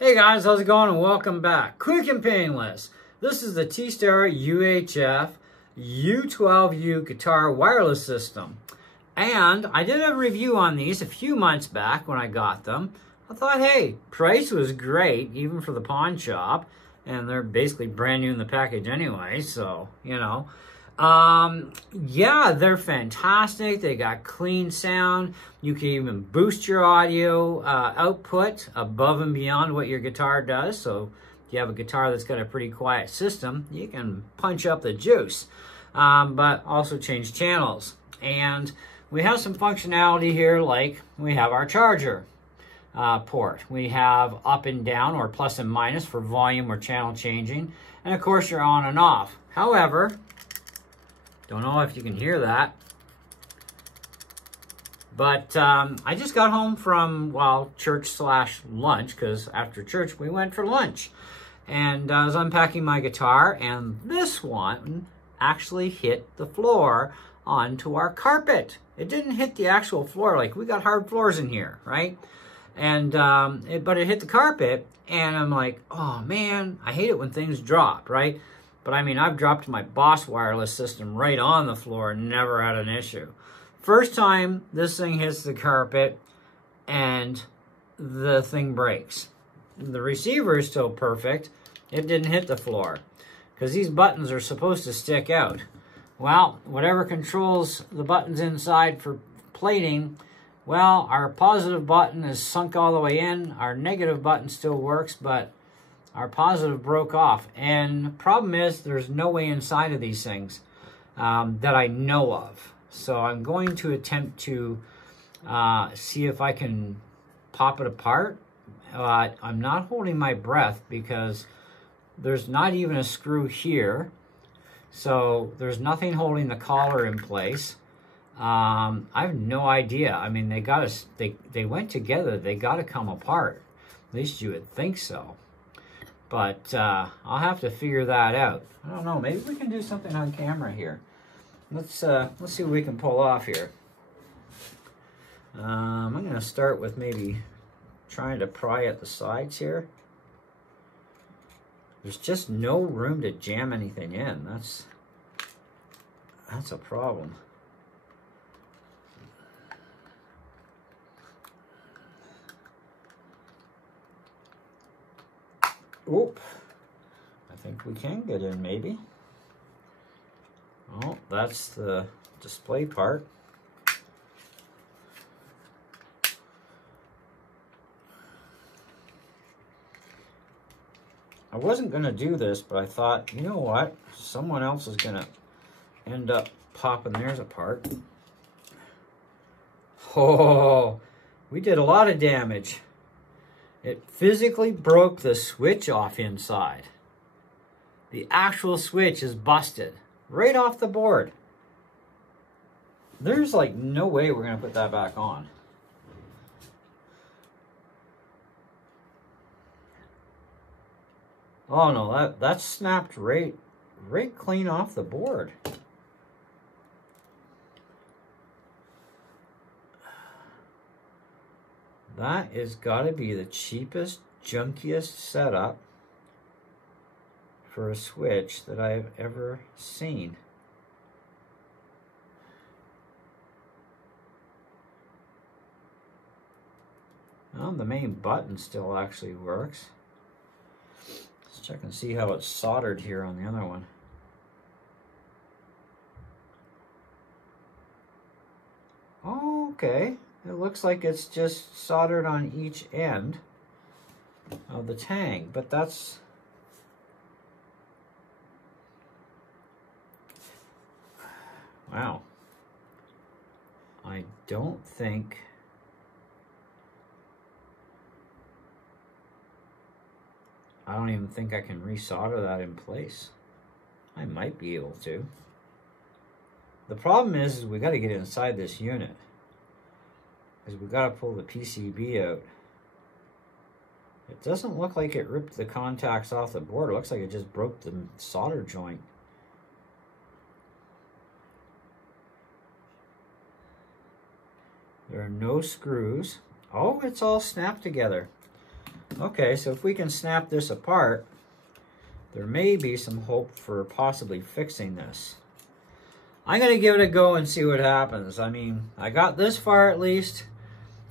Hey guys, how's it going and welcome back. Quick and painless. This is the Tstar UHF U12U guitar wireless system. And I did a review on these a few months back when I got them. I thought, hey, price was great, even for the pawn shop. And they're basically brand new in the package anyway, so, you know. Yeah, they're fantastic. They got clean sound. You can even boost your audio output above and beyond what your guitar does. So if you have a guitar that's got a pretty quiet system, you can punch up the juice, but also change channels. And we have some functionality here, like we have our charger port. We have up and down, or plus and minus for volume or channel changing. And of course, your on and off. However, don't know if you can hear that, but I just got home from, well, church/lunch, because after church we went for lunch. And I was unpacking my guitar, and this one actually hit the floor onto our carpet. It didn't hit the actual floor, like we got hard floors in here, right? And but it hit the carpet, and I'm like, oh man, I hate it when things drop, right? But I mean, I've dropped my Boss wireless system right on the floor and never had an issue. First time this thing hits the carpet and the thing breaks. The receiver is still perfect. It didn't hit the floor because these buttons are supposed to stick out. Well, whatever controls the buttons inside for plating, well, our positive button is sunk all the way in. Our negative button still works, but our positive broke off. And the problem is there's no way inside of these things that I know of. So I'm going to attempt to see if I can pop it apart. I'm not holding my breath because there's not even a screw here. So there's nothing holding the collar in place. I have no idea. I mean, they went together. They got to come apart. At least you would think so. But I'll have to figure that out. I don't know. Maybe we can do something on camera here. Let's see what we can pull off here. I'm going to start with maybe trying to pry at the sides here. There's just no room to jam anything in. That's a problem. Oop. I think we can get in, maybe. Oh, that's the display part. I wasn't going to do this, but I thought, you know what? Someone else is going to end up popping theirs apart. Oh, we did a lot of damage. It physically broke the switch off inside. The actual switch is busted right off the board. There's like no way we're going to put that back on. Oh no, that snapped right clean off the board. That is gotta be the cheapest, junkiest setup for a switch that I've ever seen. Well, the main button still actually works. Let's check and see how it's soldered here on the other one. Oh, okay. It looks like it's just soldered on each end of the tang, but that's... Wow. I don't think... I don't even think I can resolder that in place. I might be able to. The problem is we got to get inside this unit, because we've got to pull the PCB out. It doesn't look like it ripped the contacts off the board. It looks like it just broke the solder joint. There are no screws. Oh, it's all snapped together. Okay, so if we can snap this apart, there may be some hope for possibly fixing this. I'm going to give it a go and see what happens. I mean, I got this far at least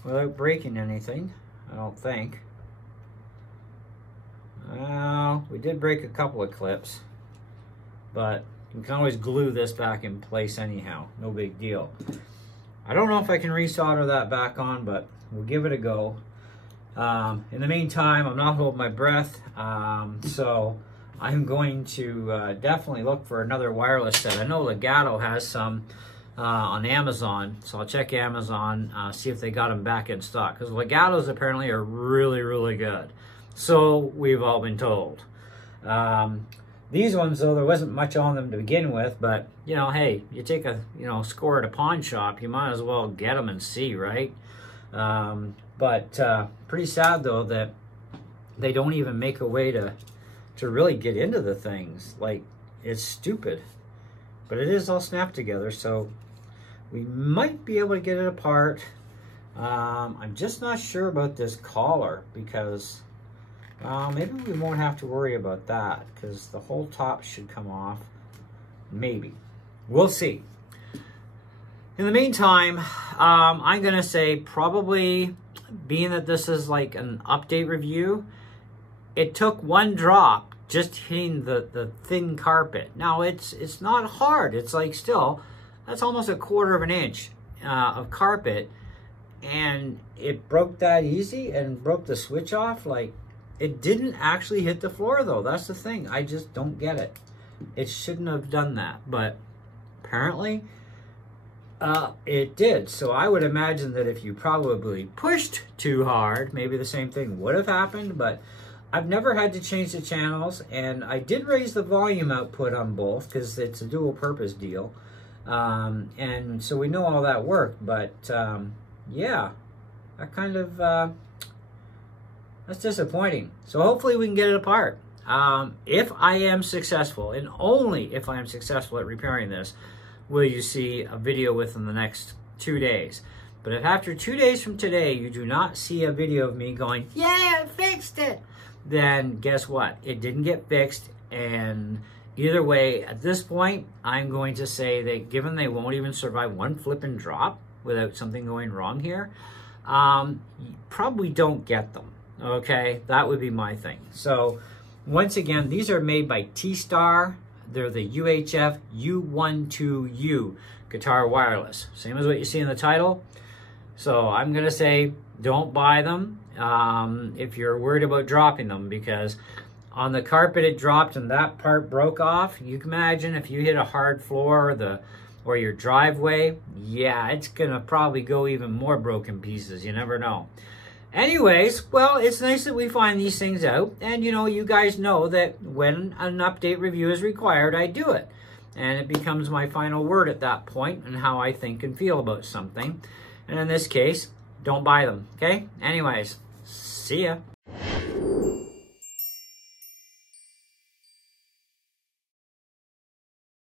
without breaking anything, I don't think. We did break a couple of clips, but you can always glue this back in place anyhow. No big deal. I don't know if I can resolder that back on, but we'll give it a go. In the meantime, I'm not holding my breath, so I'm going to definitely look for another wireless set. I know Legato has some on Amazon, so I'll check Amazon, see if they got them back in stock, because Legatos apparently are really, really good. So we've all been told. These ones, though, there wasn't much on them to begin with, but, you know, hey, you take a, score at a pawn shop, you might as well get them and see, right? But pretty sad, though, that they don't even make a way to really get into the things. Like, it's stupid. But it is all snapped together, so we might be able to get it apart. I'm just not sure about this collar, because maybe we won't have to worry about that, because the whole top should come off. Maybe. We'll see. In the meantime, I'm going to say probably, being that this is like an update review, it took one drop just hitting the thin carpet. Now, it's not hard. It's like still, that's almost a quarter of an inch of carpet, and it broke that easy and broke the switch off. Like, it didn't actually hit the floor, though. That's the thing. I just don't get it. It shouldn't have done that, but apparently it did. So I would imagine that if you probably pushed too hard, maybe the same thing would have happened, but I've never had to change the channels, and I did raise the volume output on both because it's a dual purpose deal. And so we know all that worked, but yeah, that kind of, that's disappointing. So hopefully we can get it apart. If I am successful, and only if I am successful at repairing this, will you see a video within the next 2 days. But if after 2 days from today you do not see a video of me going, yeah, I fixed it, then guess what? It didn't get fixed, and either way, at this point, I'm going to say that given they won't even survive one flip and drop without something going wrong here, you probably don't get them, okay? That would be my thing. So, once again, these are made by Tstar. They're the UHF U12U guitar wireless. Same as what you see in the title. So I'm going to say don't buy them if you're worried about dropping them, because on the carpet it dropped and that part broke off. You can imagine if you hit a hard floor or your driveway, yeah, it's going to probably go even more broken pieces. You never know. Anyways, well, it's nice that we find these things out, and you guys know that when an update review is required, I do it. And it becomes my final word at that point and how I think and feel about something. And in this case, don't buy them, okay? Anyways, see ya.